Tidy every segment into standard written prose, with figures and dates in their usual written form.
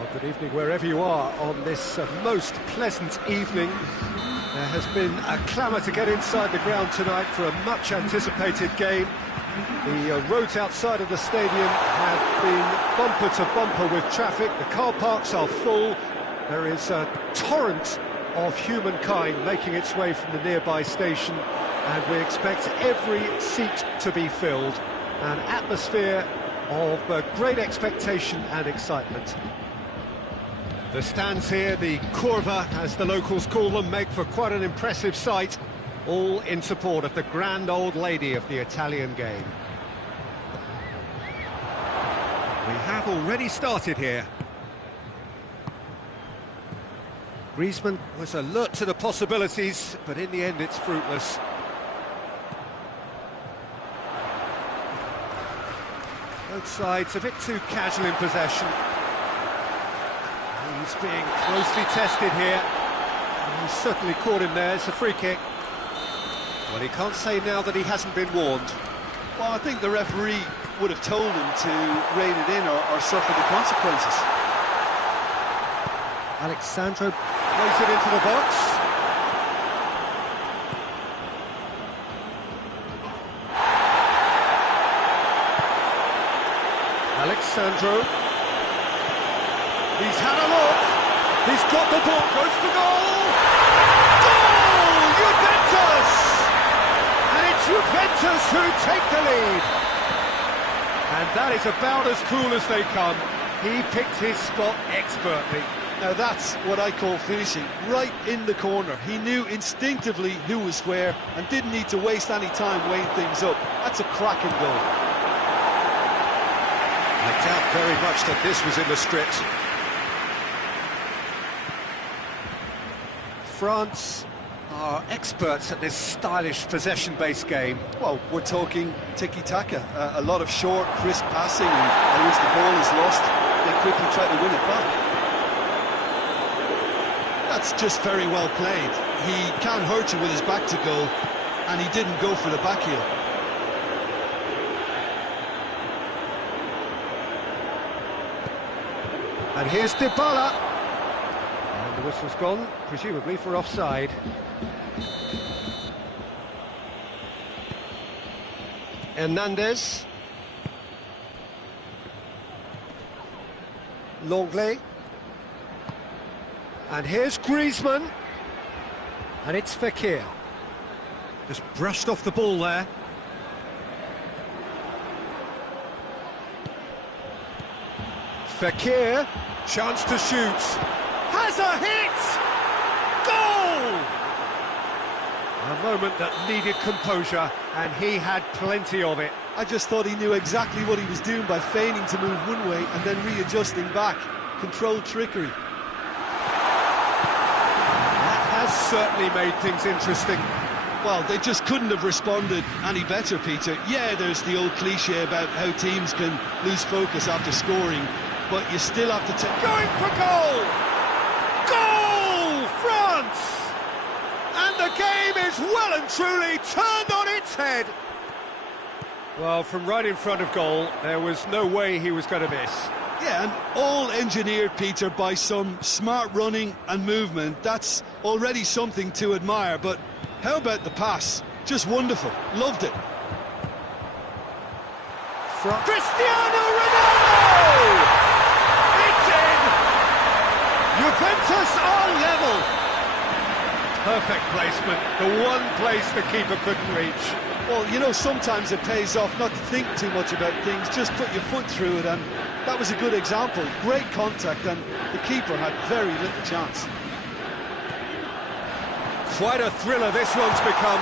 Well, good evening wherever you are on this most pleasant evening. There has been a clamour to get inside the ground tonight for a much anticipated game. The roads outside of the stadium have been bumper to bumper with traffic. The car parks are full. There is a torrent of humankind making its way from the nearby station, and we expect every seat to be filled. An atmosphere of great expectation and excitement. The stands here, the curva, as the locals call them, make for quite an impressive sight, all in support of the grand old lady of the Italian game. We have already started here. Griezmann was alert to the possibilities, but in the end it's fruitless. Both sides a bit too casual in possession. He's being closely tested here. He's certainly caught him there. It's a free kick. Well, he can't say now that he hasn't been warned. Well, I think the referee would have told him to rein it in or suffer the consequences. Alexandro plays it into the box. Alexandro. He's had a look. He's got the ball. Goes for goal. Goal! Juventus! And it's Juventus who take the lead. And that is about as cool as they come. He picked his spot expertly. Now that's what I call finishing, right in the corner. He knew instinctively who was where and didn't need to waste any time weighing things up. That's a cracking goal. I doubt very much that this was in the script. France are experts at this stylish possession-based game. Well, we're talking tiki-taka, a lot of short, crisp passing, and once the ball is lost, they quickly try to win it back. That's just very well played. He can't hurt you with his back to goal, and he didn't go for the back heel. And here's Dybala. And the whistle's gone, presumably for offside. Hernandez. Longley. And here's Griezmann. And it's Fekir. Just brushed off the ball there. Fekir, chance to shoot. Has a hit! Goal! A moment that needed composure, and he had plenty of it. I just thought he knew exactly what he was doing by feigning to move one way and then readjusting back. Controlled trickery. That has certainly made things interesting. Well, they just couldn't have responded any better, Peter. Yeah, there's the old cliche about how teams can lose focus after scoring, but you still have to take... Going for goal! Goal! France! And the game is well and truly turned on its head. Well, from right in front of goal, there was no way he was going to miss. Yeah, and all engineered, Peter, by some smart running and movement. That's already something to admire, but how about the pass? Just wonderful. Loved it. From Cristiano Ronaldo! It's in! Juventus are level. Perfect placement, the one place the keeper couldn't reach. Well, you know, sometimes it pays off not to think too much about things, just put your foot through it, and that was a good example. Great contact, and the keeper had very little chance. Quite a thriller this one's become.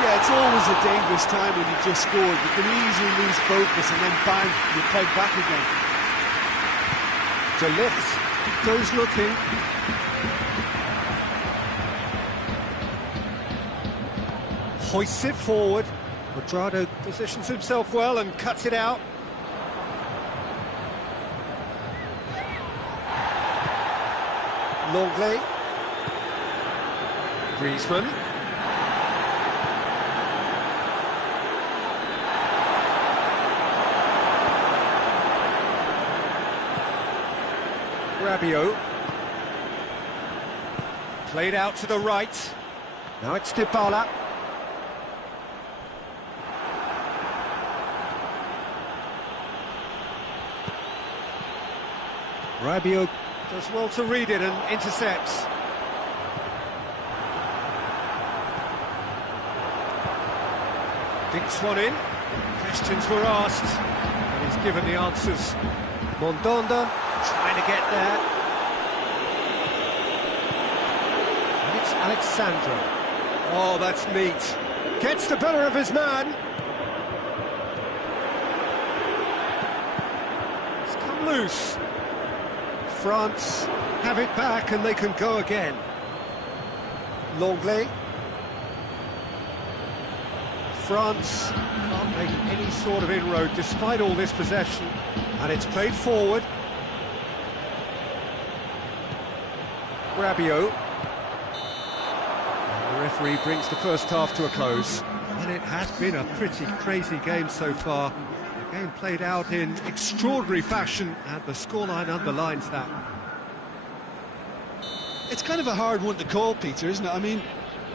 Yeah, it's always a dangerous time when you've just scored. You can easily lose focus and then bang, you peg back again. De Ligt goes looking. Hoists it forward. Quadrado positions himself well and cuts it out. Longley. Griezmann. Rabiot. Played out to the right. Now it's Dybala. Rabiot does well to read it and intercepts. Dinks one in. Questions were asked, and he's given the answers. Mondonda trying to get there. And it's Alexandro. Oh, that's neat. Gets the better of his man. It's come loose. France have it back and they can go again. Longley. France can't make any sort of inroad despite all this possession, and it's played forward. Rabiot. And the referee brings the first half to a close. And it has been a pretty crazy game so far. The game played out in extraordinary fashion, and the scoreline underlines that. It's kind of a hard one to call, Peter, isn't it? I mean,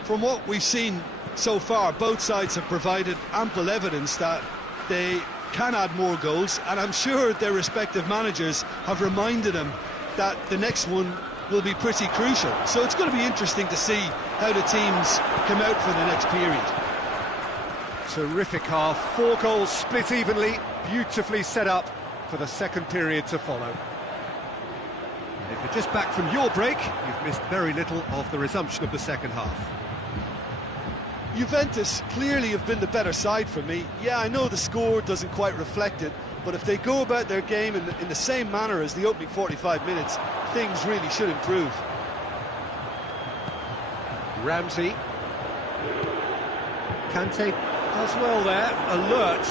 from what we've seen so far, both sides have provided ample evidence that they can add more goals, and I'm sure their respective managers have reminded them that the next one will be pretty crucial. So it's going to be interesting to see how the teams come out for the next period. Terrific half, 4 goals split evenly, beautifully set up for the second period to follow. And if you're just back from your break, you've missed very little of the resumption of the second half. Juventus clearly have been the better side for me. Yeah, I know the score doesn't quite reflect it, but if they go about their game in the same manner as the opening 45 minutes, things really should improve. Ramsey. Kante does well there, alert.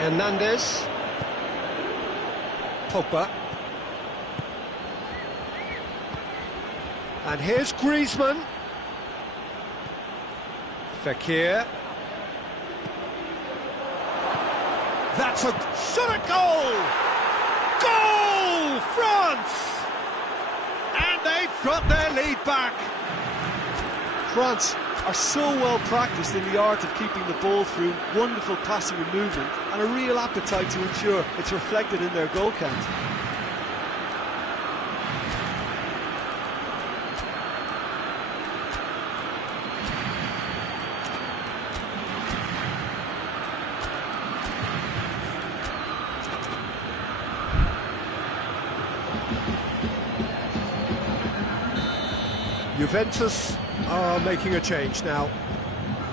Hernandez. Pogba. And here's Griezmann. Fekir. That's a shot at goal! Goal! France! And they've got their lead back. France are so well practiced in the art of keeping the ball through, wonderful passing and movement, and a real appetite to ensure it's reflected in their goal count. Juventus are making a change now.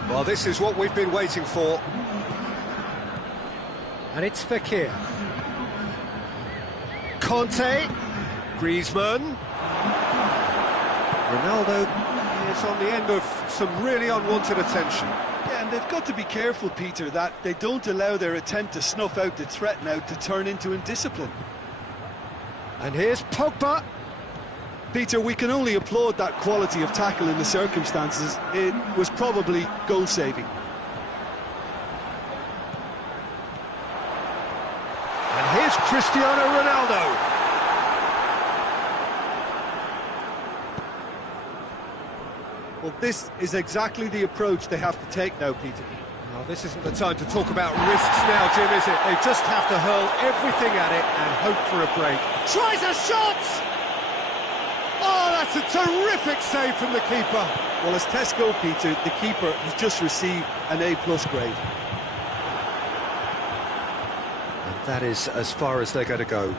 Well, this is what we've been waiting for. And it's Fekir. Conte. Griezmann. Ronaldo is on the end of some really unwanted attention. Yeah, and they've got to be careful, Peter, that they don't allow their attempt to snuff out the threat now to turn into indiscipline. And here's Pogba. Peter, we can only applaud that quality of tackle in the circumstances. It was probably goal-saving. And here's Cristiano Ronaldo. Well, this is exactly the approach they have to take now, Peter. Now, this isn't the time to talk about risks now, Jim, is it? They just have to hurl everything at it and hope for a break. Tries a shot! Oh, that's a terrific save from the keeper. Well, as tests go, Peter, the keeper has just received an A+ grade. And that is as far as they're going to go.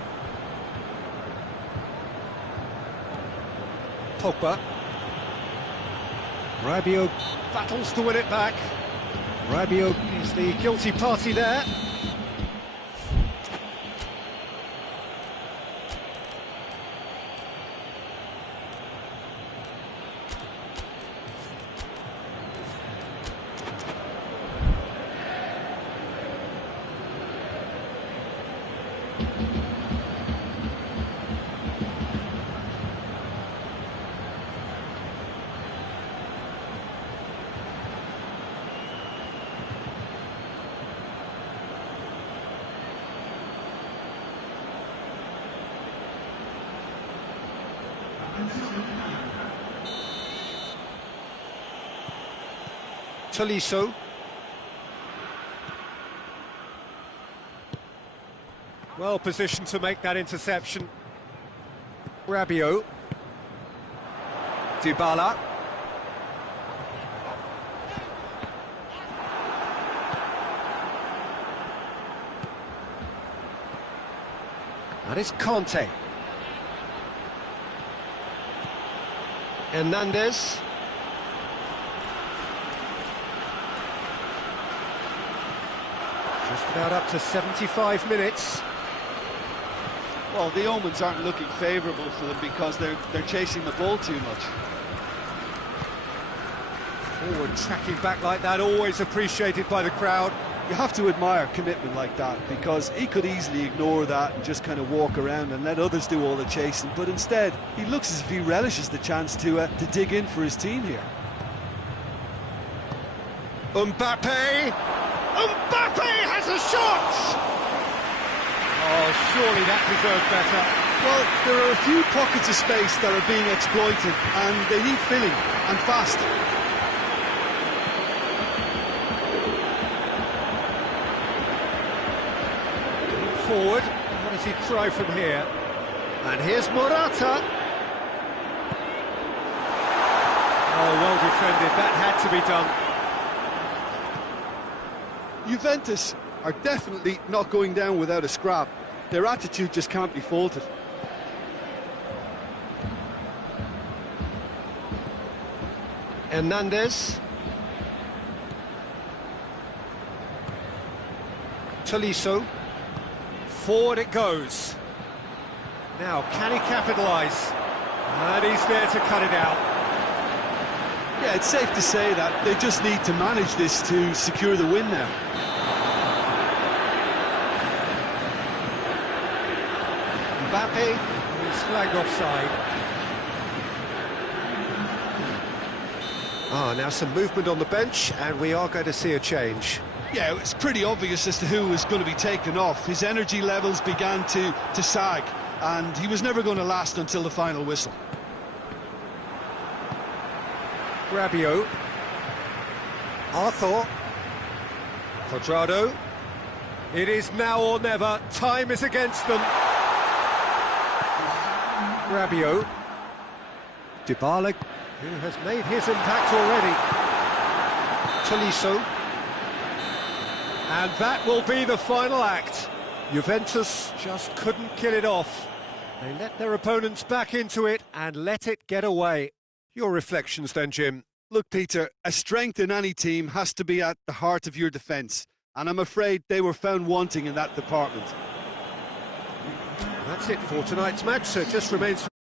Pogba. Rabiot battles to win it back. Rabiot is the guilty party there. Tolisso. Well positioned to make that interception. Rabiot. Dybala. And it's Conte. Hernandez. Just about up to 75 minutes. Well, the omens aren't looking favourable for them because they're chasing the ball too much. Forward tracking back like that, always appreciated by the crowd. You have to admire commitment like that, because he could easily ignore that and just kind of walk around and let others do all the chasing, but instead he looks as if he relishes the chance to dig in for his team here. Mbappe has a shot! Oh, surely that deserved better. Well, there are a few pockets of space that are being exploited and they need filling, and fast. Forward, what does he try from here? And here's Morata. Oh, well defended, that had to be done. Juventus are definitely not going down without a scrap. Their attitude just can't be faulted. Hernandez. Tolisso. Forward it goes. Now, can he capitalise? And he's there to cut it out. Yeah, it's safe to say that they just need to manage this to secure the win now. Mbappe is flagged offside. Now some movement on the bench, and we are going to see a change. Yeah, it's pretty obvious as to who was going to be taken off. His energy levels began to sag, and he was never going to last until the final whistle. Rabiot. Arthur. Quadrado. It is now or never. Time is against them. Rabiot. Dybala, who has made his impact already. Tolisso. And that will be the final act. Juventus just couldn't kill it off. They let their opponents back into it and let it get away. Your reflections then, Jim? Look, Peter, a strength in any team has to be at the heart of your defence, and I'm afraid they were found wanting in that department. That's it for tonight's match, so it just remains for